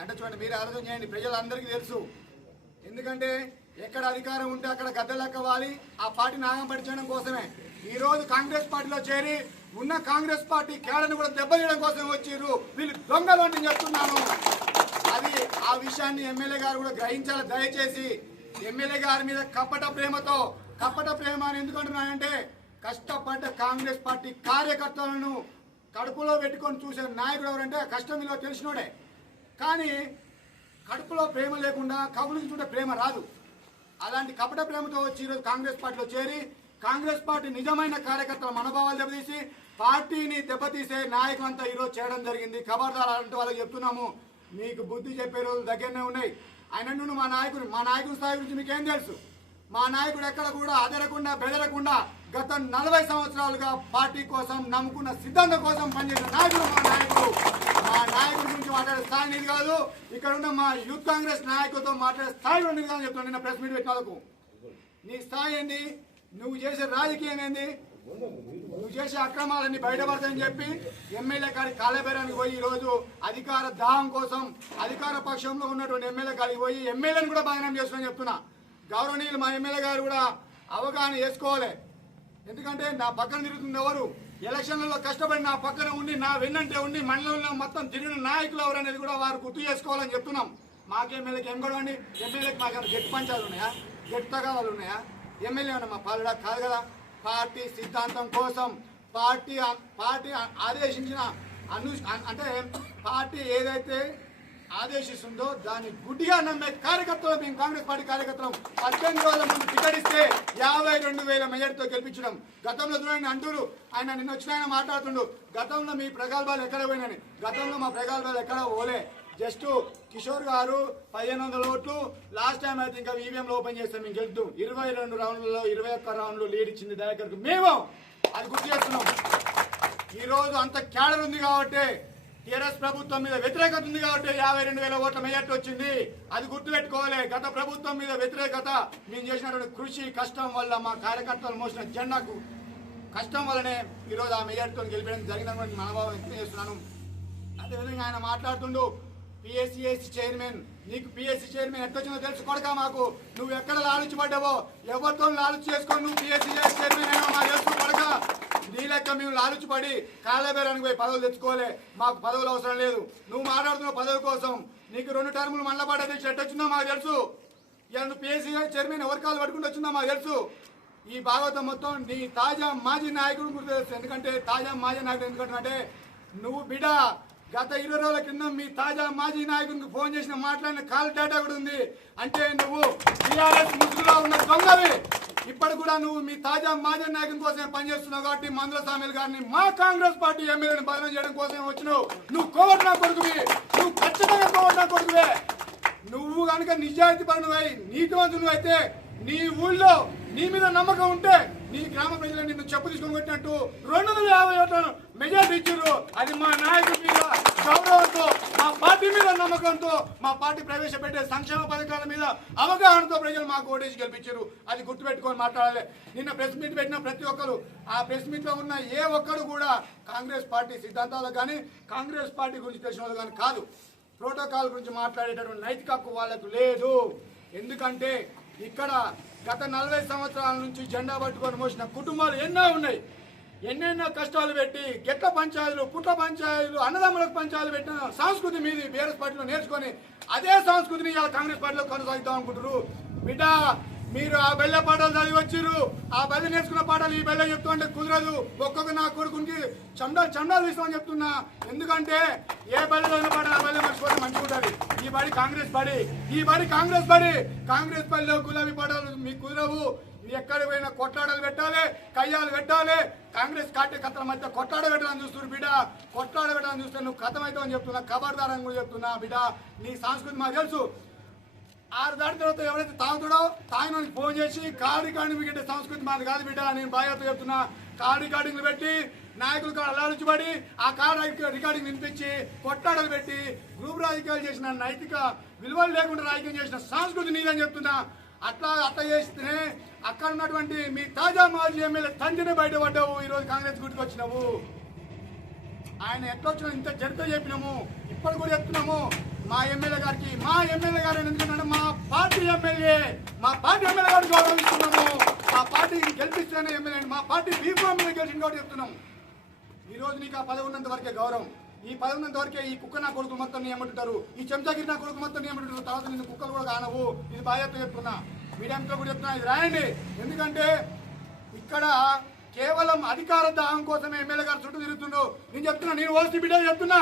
అంటే చూడండి మీరు ఆలోచన చేయండి ప్రజలందరికీ తెలుసు. ఎందుకంటే ఎక్కడ అధికారం ఉంటే అక్కడ గద్దెలెక్కవాలి ఆ పార్టీ నాగం పడిచడం కోసమే. ఈరోజు కాంగ్రెస్ పార్టీలో చేరి ఉన్న కాంగ్రెస్ పార్టీ కేడను కూడా దెబ్బతీయడం కోసం వచ్చిర్రు. వీళ్ళు దొంగలు అని చెప్తున్నాను. అది ఆ విషయాన్ని ఎమ్మెల్యే గారు కూడా గ్రహించాలి. దయచేసి ఎమ్మెల్యే గారి మీద కపట ప్రేమతో కపట ప్రేమ అని ఎందుకంటున్నానంటే కష్టపడ్డ కాంగ్రెస్ పార్టీ కార్యకర్తలను కడుపులో పెట్టుకొని చూసే నాయకుడు ఎవరంటే కష్టం విలువ తెలిసినోడే. కానీ కడుపులో ప్రేమ లేకుండా కబులించుకుంటే ప్రేమ రాదు. అలాంటి కపట ప్రేమతో వచ్చి ఈరోజు కాంగ్రెస్ పార్టీలో చేరి కాంగ్రెస్ పార్టీ నిజమైన కార్యకర్తల మనోభావాలు దెబ్బతీసి పార్టీని దెబ్బతీసే నాయకులంతా ఈరోజు చేయడం జరిగింది. ఖబర్దార్ అంటూ వాళ్ళకి చెప్తున్నాము. మీకు బుద్ధి చెప్పే రోజులు దగ్గరనే ఉన్నాయి. ఆయన నుండి మా నాయకుడు మా నాయకుడి స్థాయి గురించి మీకేం తెలుసు? మా నాయకుడు ఎక్కడ కూడా అదరకుండా బెదరకుండా గత నలభై సంవత్సరాలుగా పార్టీ కోసం నమ్ముకున్న సిద్ధాంతం కోసం పనిచేసిన నాయకుడు మా నాయకుడు మా నాయకుడి గురించి మాట్లాడే స్థాయి నీది కాదు ఇక్కడ ఉన్న మా యూత్ కాంగ్రెస్ నాయకులతో మాట్లాడే స్థాయి ఉన్నది కాదని చెప్తున్నాను నిన్న ప్రెస్ మీట్ పెట్టిన వాళ్ళకు. నీ స్థాయి ఏంది? నువ్వు చేసే రాజకీయం ఏంది? నువ్వు చేసే అక్రమాలన్నీ బయటపడతాయని చెప్పి ఎమ్మెల్యే గారి కాలేబేరానికి పోయి ఈరోజు రోజు అధికార దాహం కోసం అధికార పక్షంలో ఉన్నటువంటి ఎమ్మెల్యే గారికి పోయి ఎమ్మెల్యేని కూడా బాధనం చేస్తున్నాను చెప్తున్నా. గౌరవనీయులు మా ఎమ్మెల్యే గారు కూడా అవగాహన చేసుకోవాలి. ఎందుకంటే నా పక్కన తిరుగుతుంది ఎవరు? ఎలక్షన్లలో కష్టపడి నా పక్కన ఉండి నా వెన్నంటే ఉండి మండలంలో మొత్తం తిరిగిన నాయకులు ఎవరు అనేది కూడా వారు గుర్తు చేసుకోవాలని చెప్తున్నాం. మాకు ఎమ్మెల్యేకి ఏం గొడవండి ఎమ్మెల్యేకి మాకు గట్టి పంచాలు ఉన్నాయా? గట్టి తగాదాలు ఉన్నాయా? ఎమ్మెల్యే ఉన్నా మా పాలడా కాదు కదా. పార్టీ సిద్ధాంతం కోసం పార్టీ పార్టీ ఆదేశించిన అను అంటే పార్టీ ఏదైతే ఆదేశిస్తుందో దాన్ని గుడ్డిగా నమ్మే కార్యకర్తలు మేము కాంగ్రెస్ పార్టీ కార్యకర్తలు. పద్దెనిమిది రోజుల ముందు టికెట్ ఇస్తే యాభై రెండు వేల మెజార్టీతో గెలిపించడం. గతంలో చూడండి అంటూరు ఆయన నిన్న వచ్చిన ఆయన మాట్లాడుతుండు గతంలో మీ ప్రగల్భాలు ఎక్కడ పోయినని గతంలో మా ప్రగల్భాలు ఎక్కడ పోలే. జస్ట్ కిషోర్ గారు పదిహేను వందల ఓట్లు లాస్ట్ టైం అయితే ఇంకా ఈవీఎంలో ఓపెన్ చేస్తాం మేము గెలుద్దాం. ఇరవై రెండు రౌండ్లలో ఇరవై ఒక్క రౌండ్లు లీడ్ ఇచ్చింది దయాకర్కు మేము. అది గుర్తు చేస్తున్నాం. ఈరోజు అంత క్యాడర్ ఉంది కాబట్టి టీఆర్ఎస్ ప్రభుత్వం మీద వ్యతిరేకత ఉంది కాబట్టి యాభై రెండు వేల ఓట్ల మెజార్టీ వచ్చింది. అది గుర్తుపెట్టుకోవాలి. గత ప్రభుత్వం మీద వ్యతిరేకత. మేము చేసినటువంటి కృషి కష్టం వల్ల మా కార్యకర్తలు మోసిన జెండాకు కష్టం వల్లనే ఈరోజు ఆ మెజార్టీతో గెలిపడం జరిగిందని మనోభావం వ్యక్తం చేస్తున్నాను. అదేవిధంగా ఆయన మాట్లాడుతుండు పిఎస్సిఎస్సి చైర్మన్ నీకు పిఎస్సి చైర్మన్ ఎట్టొచ్చిందో తెలుసు కొడక మాకు. నువ్వు ఎక్కడ లాలుచి పడ్డావో ఎవరితో లాలుచి చేసుకొని నువ్వు పిఎస్సిఎస్ చైర్మన్ అయినా మా తెలుసు కొడక. నీ లెక్క మేము లాలుచిపడి కాళ్ళబేరానికి పోయి పదవులు తెచ్చుకోలే మాకు పదవులు అవసరం లేదు. నువ్వు మాట్లాడుతున్న పదవి కోసం నీకు రెండు టర్ములు మళ్ళపాటి అధ్యక్షుడు ఎట్టొచ్చిందో మాకు తెలుసు. ఇలా నువ్వు పిఎస్సీ చైర్మన్ ఎవరి కాలు పట్టుకుంటూ వచ్చిందో మాకు తెలుసు. ఈ భాగవతం మొత్తం నీ తాజా మాజీ నాయకుడు గుర్తు తెలుసు ఎందుకంటే తాజా మాజీ నాయకుడు ఎందుకంటే నువ్వు బిడ గత ఇరవై రోజుల కింద మీ తాజా మాజీ నాయకుడికి ఫోన్ చేసిన మాట్లాడిన కాల్ డేటా కూడా ఉంది. అంటే నువ్వు టీఆర్ఎస్ ముసుగులో ఉన్న దొంగవి. ఇప్పటి కూడా నువ్వు మీ తాజా మాజీ నాయకుని కోసం పనిచేస్తున్నావు కాబట్టి మందుల సామిల్ గారిని మా కాంగ్రెస్ పార్టీ ఎమ్మెల్యేని బదనం చేయడం కోసం వచ్చినావు. నువ్వు కోవట్నా కొడుకువి. నువ్వు ఖచ్చితంగా కోవట్నా కొడుకువే. నువ్వు కనుక నిజాయితీ పరుణువై నీతివంతుడు అయితే నీ ఊళ్ళో నీ మీద నమ్మకం ఉంటే నీ గ్రామ ప్రజలు నిన్ను చెప్పు తీసుకొని కొట్టినట్టు రెండు వందల యాభై ఓట్లను మెజార్టీ ఇచ్చారు. అది మా నాయకుడి మీద గౌరవంతో మా పార్టీ మీద నమ్మకంతో మా పార్టీ ప్రవేశపెట్టే సంక్షేమ పథకాల మీద అవగాహనతో ప్రజలు మాకు ఓటేసి గెలిపించారు. అది గుర్తుపెట్టుకొని మాట్లాడాలి. నిన్న ప్రెస్ మీట్ పెట్టిన ప్రతి ఒక్కరు ఆ ప్రెస్ మీట్లో ఉన్న ఏ ఒక్కరు కూడా కాంగ్రెస్ పార్టీ సిద్ధాంతాలు కానీ కాంగ్రెస్ పార్టీ గురించి తెలిసిన వాళ్ళు కానీ కాదు. ప్రోటోకాల్ గురించి మాట్లాడేటటువంటి నైతిక హక్కు వాళ్ళకు లేదు. ఎందుకంటే ఇక్కడ గత నలభై సంవత్సరాల నుంచి జెండా పట్టుకొని మోసిన కుటుంబాలు ఎన్నో ఉన్నాయి. ఎన్నెన్నో కష్టాలు పెట్టి గెట్ల పంచాయతీలు పుట్ల పంచాయతీలు అన్నదమ్ములకు పంచాయతీలు పెట్టిన సంస్కృతి మీది బీఆర్ఎస్ పార్టీలో నేర్చుకొని అదే సంస్కృతిని ఇవాళ కాంగ్రెస్ పార్టీలో కొనసాగుతాం అనుకుంటారు బిడ్డ మీరు ఆ బెల్ల పాటలు చదివి వచ్చిర్రు. ఆ బెల్ల నేర్చుకున్న పాటలు ఈ బెల్ల చెప్తూ అంటే కుదరదు. ఒక్కొక్క నా కొడుకునికి చండాలు చండాలు తీసుకోమని చెప్తున్నా. ఎందుకంటే ఏ బడిలో ఉన్న పాట ఆ బెల్ల మర్చిపోతే మంచిగా ఉంటుంది ఈ బడి కాంగ్రెస్ బడి. ఈ బడి కాంగ్రెస్ బడి. కాంగ్రెస్ బడిలో గులాబీ పాటలు మీకు కుదరవు. ఎక్కడ పోయినా కొట్లాడలు పెట్టాలి కయ్యాలు పెట్టాలి. కాంగ్రెస్ కార్యకర్తల మధ్య కొట్లాడ పెట్టాలని చూస్తున్నారు బిడ్డ. కొట్లాడ పెట్టాలని చూస్తే నువ్వు కథమైతే అని చెప్తున్నా ఖబర్దారని కూడా చెప్తున్నా బిడ్డ. నీ సంస్కృతి మాకు తెలుసు. ఆరు దాటి తర్వాత ఎవరైతే తాగుతాడో తాగినానికి ఫోన్ చేసి కార్ రికార్డింగ్ పెట్టే సంస్కృతి మాది కాదు బిడ్డ నేను బాధ్యత చెప్తున్నా. కార్ రికార్డింగ్లు పెట్టి నాయకులు కాడ ఆ కార్ రికార్డింగ్ వినిపించి కొట్టాడలు పెట్టి గ్రూప్ రాజకీయాలు చేసిన నైతిక విలువలు లేకుండా రాజకీయం చేసిన సంస్కృతి నీదని చెప్తున్నా. అట్లా అట్లా చేస్తేనే అక్కడ ఉన్నటువంటి మీ తాజా మాజీ ఎమ్మెల్యే తండ్రిని బయటపడ్డావు ఈరోజు కాంగ్రెస్ గుడికి వచ్చినావు. ఆయన ఎట్లొచ్చినా ఇంత చరిత్ర చెప్పినాము. ఇప్పుడు కూడా చెప్తున్నాము. మా ఎమ్మెల్యే గారికి మా ఎమ్మెల్యే గారు ఎందుకంటే మా పార్టీ ఎమ్మెల్యే మా పార్టీ ఎమ్మెల్యే గారిని గౌరవిస్తున్నాము. మా పార్టీని గెలిపిస్తేనే ఎమ్మెల్యే మా పార్టీ బీఫ్ ఎమ్మెల్యే గెలిచిన కాబట్టి చెప్తున్నాము. ఈరోజు నీకు ఆ పదవి ఉన్నంత వరకే గౌరవం. ఈ పదవి ఉన్నంత వరకే ఈ కుక్క నా కొడుకు మొత్తం నియమంటుంటారు. ఈ చెంచాగిరి నా కొడుకు మొత్తం నియమంటుంటారు. తర్వాత నేను కుక్కలు కూడా కానవు. ఇది బాధ్యత చెప్తున్నా. మీడియంతో కూడా చెప్తున్నా. ఇది రాయండి. ఎందుకంటే ఇక్కడ కేవలం అధికార దాహం కోసమే ఎమ్మెల్యే గారు చుట్టూ తిరుగుతుండో నేను చెప్తున్నా. నేను ఓసీ బిడ్డ చెప్తున్నా.